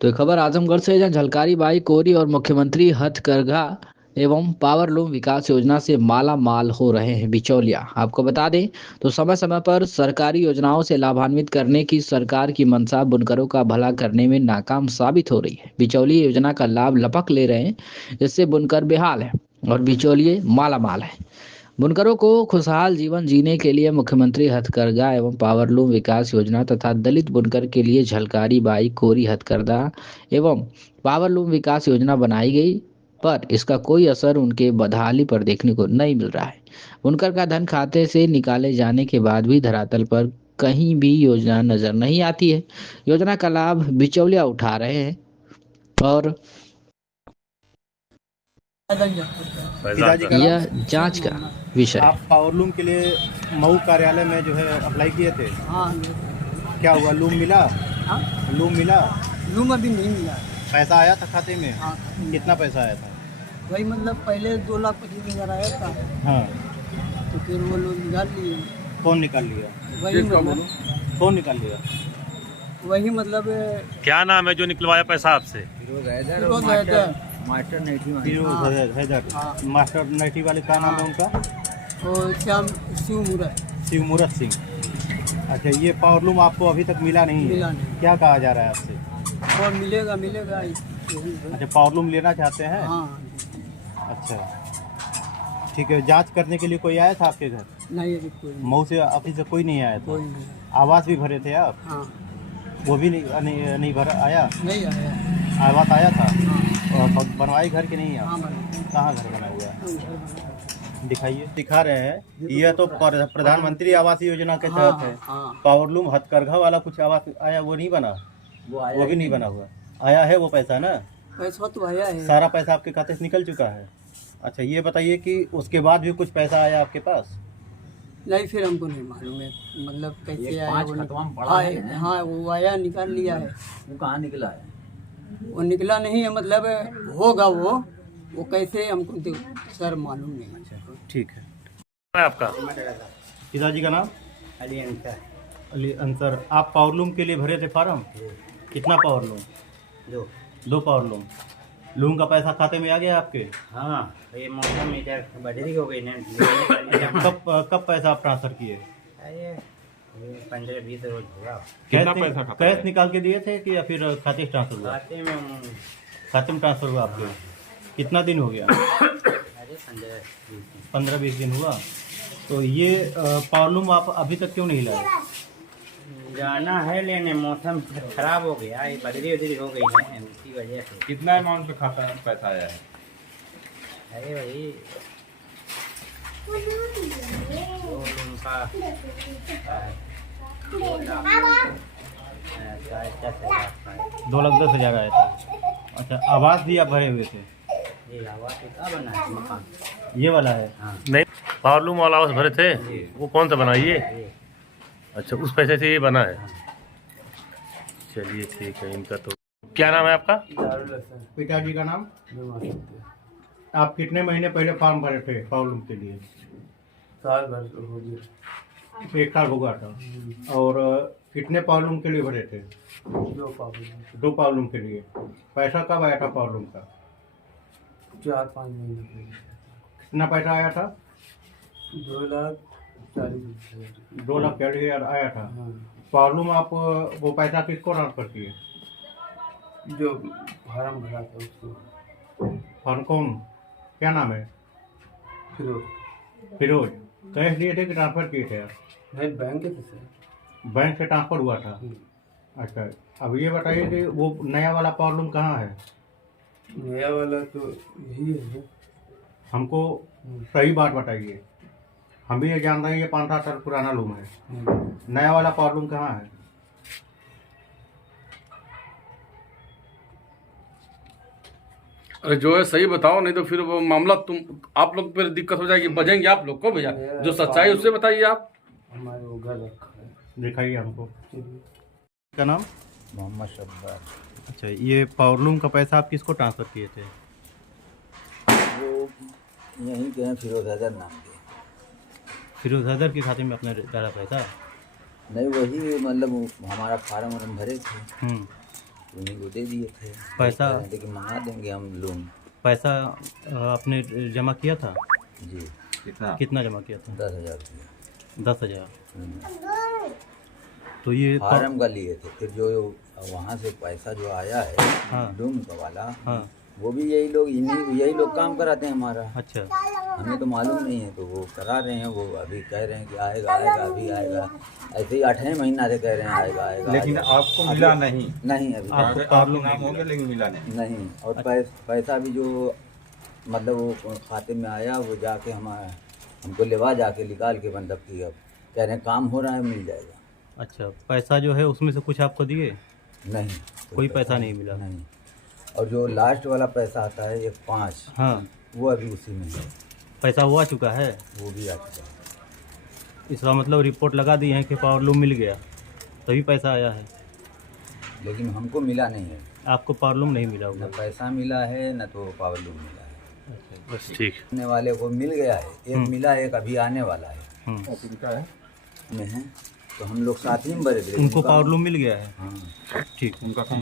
तो ये खबर आजमगढ़ से है, जहाँ झलकारी बाई कोरी और मुख्यमंत्री हथकरघा एवं पावरलूम विकास योजना से माला माल हो रहे हैं बिचौलिया। आपको बता दें तो समय समय पर सरकारी योजनाओं से लाभान्वित करने की सरकार की मंशा बुनकरों का भला करने में नाकाम साबित हो रही है। बिचौलिए योजना का लाभ लपक ले रहे हैं, जिससे बुनकर बेहाल है और बिचौलिए माला माल है। बुनकरों को खुशहाल जीवन जीने के लिए मुख्यमंत्री हथकरघा एवं पावरलूम विकास योजना तथा दलित बुनकर के लिए झलकारी बाई कोरी हथकरघा एवं पावरलूम विकास योजना बनाई गई, पर इसका कोई असर उनके बदहाली पर देखने को नहीं मिल रहा है। बुनकर का धन खाते से निकाले जाने के बाद भी धरातल पर कहीं भी योजना नजर नहीं आती है। योजना का लाभ बिचौलिया उठा रहे हैं और पिताजी का नाम। यह जांच का विषय है। आप पावरलूम के लिए मऊ कार्यालय में जो है अप्लाई किए थे। हाँ। क्या हुआ, लूम मिला? हाँ? लूम मिला? लूम अभी नहीं मिला। पैसा आया था खाते में? हाँ। कितना पैसा आया था? वही मतलब पहले 2,25,000 आया था, हाँ। तो फिर वो लोग निकाल लिए। कौन निकाल लिया? वही मतलब कौन निकाल लिया? वही मतलब क्या नाम है जो निकलवाया पैसा आपसे? फिरोज हैदर। मास्टर हैदर। हाँ। मास्टर नैठी वाले का नाम है उनका? और श्याम शिव मूरत सिंह। अच्छा, ये पावरलूम आपको अभी तक मिला नहीं है? मिला नहीं। क्या कहा जा रहा है आपसे? और मिलेगा मिलेगा यही है। अच्छा, पावरलूम लेना चाहते हैं? हाँ। अच्छा, ठीक है। जांच करने के लिए कोई आया था आपके घर? नहीं अभी कोई नहीं। मऊ से ऑफिस से कोई नहीं आया था? कोई नहीं। आवास भी भरे थे आप? हाँ। वो भी नहीं भरा आया? नहीं आया। आवास आया था? हाँ। और बनवाई घर के नहीं? हाँ आप बना। कहाँ घर बना हुआ है? हाँ, घर बना। दिखाइए। दिखा रहे हैं, यह तो प्रधानमंत्री आवास योजना के हाँ, तहत है। हाँ। पावरलूम हथकरघा वाला कुछ आवास आया, वो नहीं बना? वो भी नहीं बना हुआ आया है वो पैसा ना? पैसा तो आया है। सारा पैसा आपके खाते से निकल चुका है? अच्छा, ये बताइए कि उसके बाद भी कुछ पैसा आया आपके पास? नहीं, फिर हमको नहीं मालूम है मतलब कैसे आया वो। हाँ वो आया, निकाल लिया है। वो कहाँ निकला है? वो निकला नहीं है, मतलब होगा वो कैसे हमको तो सर मालूम नहीं। ठीक है। है आपका? पिताजी का नाम? अली अंतर। अली अंसर। आप पावरलूम के लिए भरे थे फार्म? कितना पावरलूम? 2 पावरलूम। लूम का पैसा खाते में आ गया आपके? हाँ, ये मौसम इधर बदली हो गई ना। कब पैसा आप ट्रांसफर किए? अरे 15-20 रोज हुआ। कितना पैसा खाता कैश है? निकाल के दिए थे कि या फिर खाते से ट्रांसफर हुआ? खाते में खाते में ट्रांसफर हुआ आपके? कितना दिन हो गया? अरे 15-20 दिन हुआ। तो ये पावरलूम आप अभी तक क्यों नहीं लाए? जाना है लेने, मौसम खराब हो गया, ये बदली उदली हो गई है, उसी वजह से। कितना अमाउंट पे खाता पैसा आया है? अरे भाई 2,10,000 आया था। अच्छा, आवास भी आप भरे हुए थे? ये आवाज का बना है मकान। ये वाला है? हाँ। नहीं, पावरलूम वाला हाउस भरे थे, वो कौन सा बना ये? ये अच्छा, उस पैसे से ये बना है। चलिए ठीक है। इनका तो क्या नाम है आपका? पिताजी का नाम? आप कितने महीने पहले फॉर्म भरे थे पावरलूम के लिए? साल भर हो गया। 1 साल हो गया था। और कितने पावरलूम के लिए भरे थे? 2 पावरलूम के लिए। पैसा कब आया था पावरलूम का? 4-5 महीने पहले। कितना पैसा आया था? 2,40,000। 2,40,000 आया था। हाँ। पावरलूम आप वो पैसा किसको ट्रांसफर किए? जो फार्म भरा था उसको। फॉर्म कौन, क्या नाम है? फिरोज। फिरोज। कैश लिए थे कि ट्रांसफर किए थे? नहीं, बैंक से सर। बैंक से ट्रांसफर हुआ था? अच्छा, अब ये बताइए कि वो नया वाला पावरलूम कहाँ है? नया वाला तो यही है। हमको सही बात बताइए। हम भी ये जान रहे हैं ये 5-7 साल पुराना लूम है। नया वाला पावरलूम कहाँ है? अरे जो है सही बताओ, नहीं तो फिर वो मामला आप लोग पर दिक्कत हो जाएगी। बजेंगे आप लोग को भैया, जो सच्चाई उससे बताइए आप। हमारे वो घर रखा है। दिखाइए हमको। क्या नाम? मोहम्मद शब्बार। अच्छा, ये पावरलूम का पैसा आप किसको ट्रांसफर किए थे? वो यहीं के हैं, फिरोज हैदर नाम के। फिरोज हैदर के खाते में अपने डाला पैसा? नहीं, वही मतलब हमारा फार्म वार्म भरे थे। उन्हीं को दे दिए थे। पैसा लेकिन मंगा देंगे हम लोन। पैसा आपने जमा किया था? जी। कितना जमा किया था? 10,000 रुपया। 10,000। तो ये फार्म का लिए थे। फिर जो वहाँ से पैसा जो आया है हाँ। डूम का वाला, हाँ। वो भी यही लोग काम कराते हैं हमारा। अच्छा। हमें तो मालूम नहीं है, तो वो करा रहे हैं। वो अभी कह रहे हैं कि आएगा आएगा अभी आएगा, ऐसे ही 8 महीना से कह रहे हैं आएगा आएगा। लेकिन आपको मिला नहीं? नहीं, अभी आपको आपको नाम हो गया लेकिन मिला नहीं। और पैसा भी जो मतलब वो खाते में आया, वो जाके हमको लेवा जाके निकाल के मतलब कि अब कह रहे हैं काम हो रहा है, मिल जाएगा। अच्छा, पैसा जो है उसमें से कुछ आपको दिए? नहीं, कोई पैसा नहीं मिला? नहीं। और जो लास्ट वाला पैसा आता है 1/5, हाँ, वो अभी उसी में है। पैसा हुआ चुका है? वो भी आ चुका है। इसका मतलब रिपोर्ट लगा दी है कि पावर लूम मिल गया तभी पैसा आया है? लेकिन हमको मिला नहीं है। आपको पावर लूम नहीं मिला न होगा? पैसा मिला है, न तो पावर लूम मिला है। बस ठीक। आने वाले को मिल गया है, एक मिला है, एक अभी आने वाला है में है। तो हम लोग साथ ही में बड़े उनको पावर लूम मिल गया है? हाँ। ठीक। उनका काम